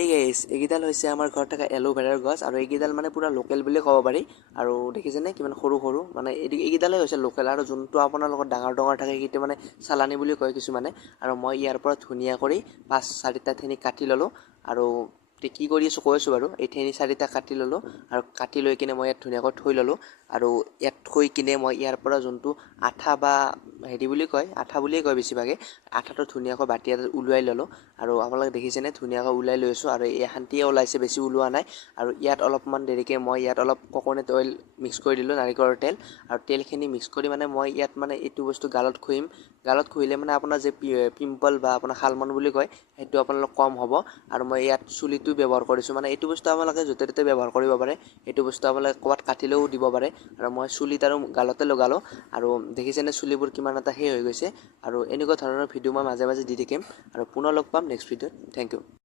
এই গাইছ এইকেইডাল হৈছে আমাৰ ঘৰত থকা এলোভেৰাৰ গছ আৰু এইকেইডাল মানে পুৰা লোকেল বুলি ক'ব পাৰি আৰু দেখিছেনে কিমান সৰু সৰু মানে এইকেইডালেই হৈছে লোকেল আৰু যোনটো আপোনাৰ লগত ডাঙৰ ডাঙৰ থাকে সেইটো মানে চালানী বুলি কয় কিছুমানে আৰু মই ইয়াৰ পৰা ধুনীয়া কৰি 5-4টা ঠেনি কাটি ল'লোঁ আৰু কি কৰি আছোঁ কৈ আছোঁ বাৰু এই ঠেনি 4টা কাটি ল'লোঁ আৰু কাটি লৈ কিনে মই ইয়াত ধুনীয়াকৈ থৈ ল'লোঁ আৰু ইয়াত থৈ কিনে মই ইয়াৰ পৰা যোনটো আঠা বা হেৰি বুলি কয় আঠা বুলিয়ে কয় বেছিভাগে আঠাটো ধুনীয়াকৈ বাতি এটাত ওলোৱাই ল'লোঁ আৰু আপোনালোকে দেখিছেনে ধুনীয়াকৈ ওলাই লৈছোঁ আৰু এই শান্তিয়ে ওলাইছে বেছি ওলোৱা নাই আৰু ইয়াত অলপমান দেৰিকৈ মই ইয়াত অলপ কোকোনাট অইল মিক্স কৰি দিলোঁ নাৰিকলৰ তেল আৰু তেলখিনি মিক্স কৰি মানে মই ইয়াত মানে এইটো বস্তু গালত ঘঁহিম গালত ঘঁহিলে মানে আপোনাৰ যে পিম্পল বা আপোনাৰ শালমন বুলি কয় সেইটো আপোনালোক কম হ'ব আৰু মই ইয়াত চুলিটো ব্যৱহাৰ কৰিছোঁ মানে এইটো বস্তু আপোনালোকে য'তে ত'তে ব্যৱহাৰ কৰিব পাৰে এইটো বস্তু আপোনালোকে ক'ৰবাত কাটিলেও দিব পাৰে আৰু মই চুলিত আৰু গালতে লগালোঁ আৰু দেখিছেনে চুলিবোৰ কিমান এটা হৈ গৈছে আৰু এনেকুৱা ধৰণৰ ভিডিঅ' মই মাজে মাজে দি থাকিম আৰু পুনৰ লগ পাম নেক্সট ভিডিঅ'ত থেংক ইউ